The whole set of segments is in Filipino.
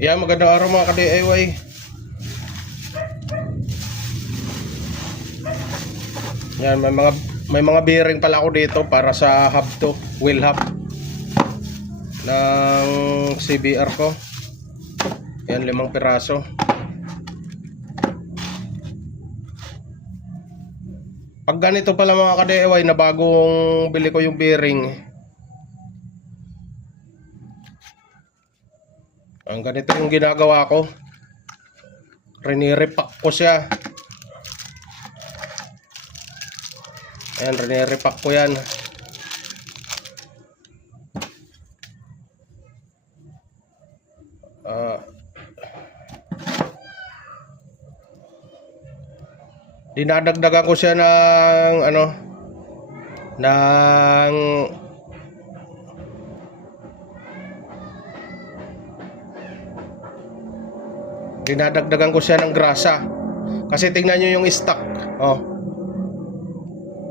Yan, magandang araw mga ka-DIY. Yan, may mga bearing pala ako dito para sa hub to, wheel hub ng CBR ko. Yan, 5 piraso. Pag ganito pala mga ka-DIY na bagong bili ko yung bearing, ang ganito yung ginagawa ko, rinirepack ko siya. Ayan, rinirepack ko yan. Dinadagdagan ko siya ng ng dinadagdagan ko siya ng grasa. Kasi tingnan nyo yung stock. Oh.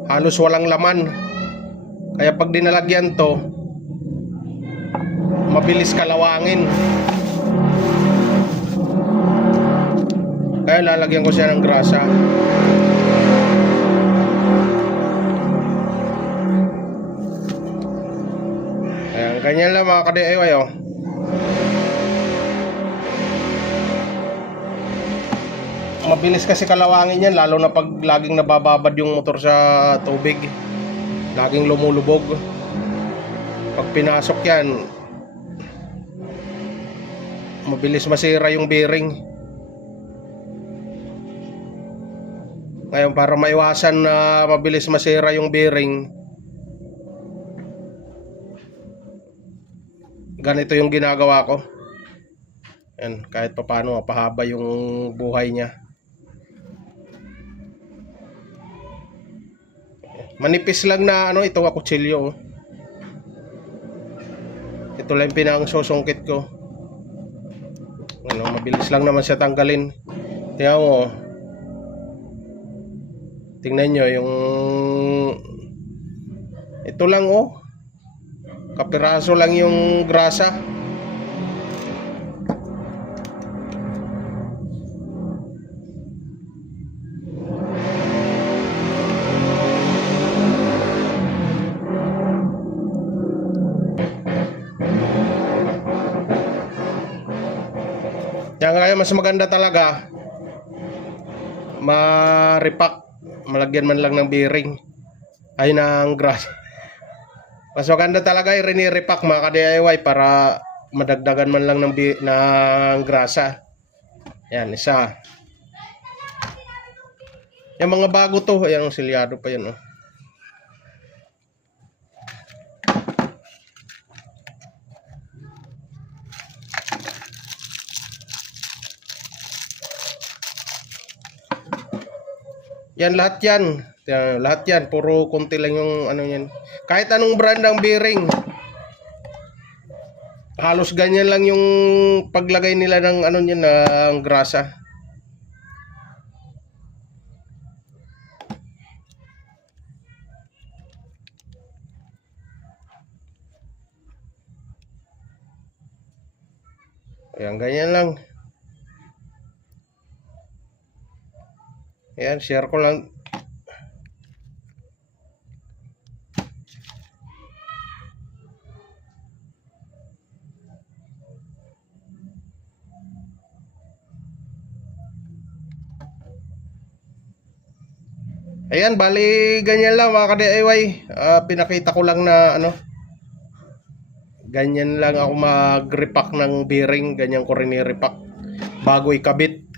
Halos walang laman. Kaya pag dinalagyan to, mabilis kalawangin. Kaya lalagyan ko siya ng grasa. Ayan, ganyan lang mga ka-DIY oh. Mabilis kasi kalawangin yan, lalo na pag laging nabababad yung motor sa tubig, laging lumulubog. Pag pinasok yan, mabilis masira yung bearing. Ngayon, para maiwasan na mabilis masira yung bearing, ganito yung ginagawa ko. Yan, kahit papaano mapahaba yung buhay niya. Manipis lang na ito nga kutsilyo. Ito lang pinangsusungkit ko. Mabilis lang naman siya tanggalin. Tingnan mo. Tingnan nyo yung ito lang kapiraso lang yung grasa. Yan, kaya mas maganda talaga ma-repack, malagyan man lang ng bearing ay ng grass. Mas maganda talaga i-repack mga ka-DIY para madagdagan man lang ng grasa. Yan, isa. Yung mga bago to, ayan, silyado pa yan Yan, lahat yan. Lahat yan, puro konti lang yung yan. Kahit anong brand ng bearing, halos ganyan lang yung paglagay nila ng ng grasa. Ayan, ganyan lang. Ayan, share ko lang. Ayan, bali ganyan lang mga ka-DIY. Pinakita ko lang na ganyan lang ako mag-repack ng bearing. Ganyan ko rin i-repack bago ikabit.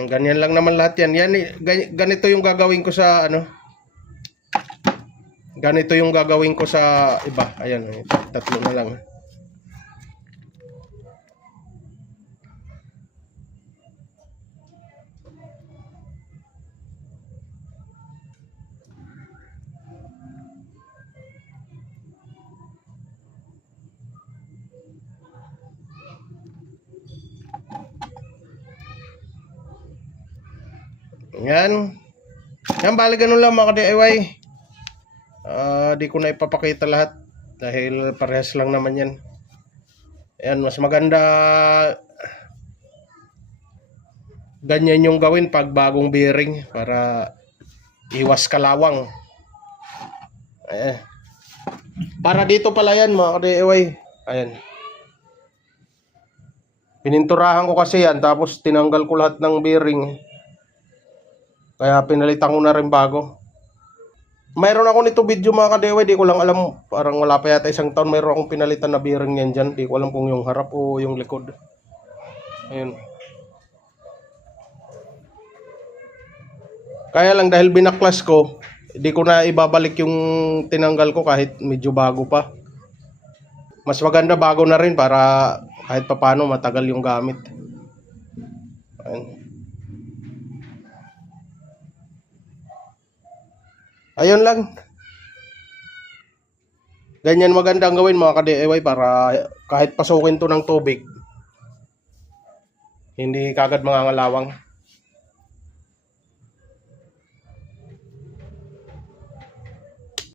Ganyan lang naman lahat yan. Yan, ganito yung gagawin ko sa ganito yung gagawin ko sa iba. Ayan, tatlo na lang. Yan. Yan, bali ganun lang mga DIY. Di ko na ipapakita lahat dahil parehas lang naman yan. Ayan, mas maganda ganyan yung gawin pag bagong bearing para iwas kalawang. Ayan. Para dito pala yan mga DIY. Ayan. Pininturahan ko kasi yan tapos tinanggal ko lahat ng bearing. Kaya pinalitan ko na rin bago. Mayroon ako nito video mga kadewe, di ko lang alam, parang wala pa yata isang taon mayroon akong pinalitan na bearing yan dyan. Di ko alam kung yung harap o yung likod. Ayun. Kaya lang dahil binaklas ko, di ko na ibabalik yung tinanggal ko kahit medyo bago pa. Mas maganda bago na rin para kahit papano matagal yung gamit. Ayun. Ayun lang. Ganyan magandang gawin mga ka-DIY para kahit pasukin to ng tubig, hindi kagad mangangalawang.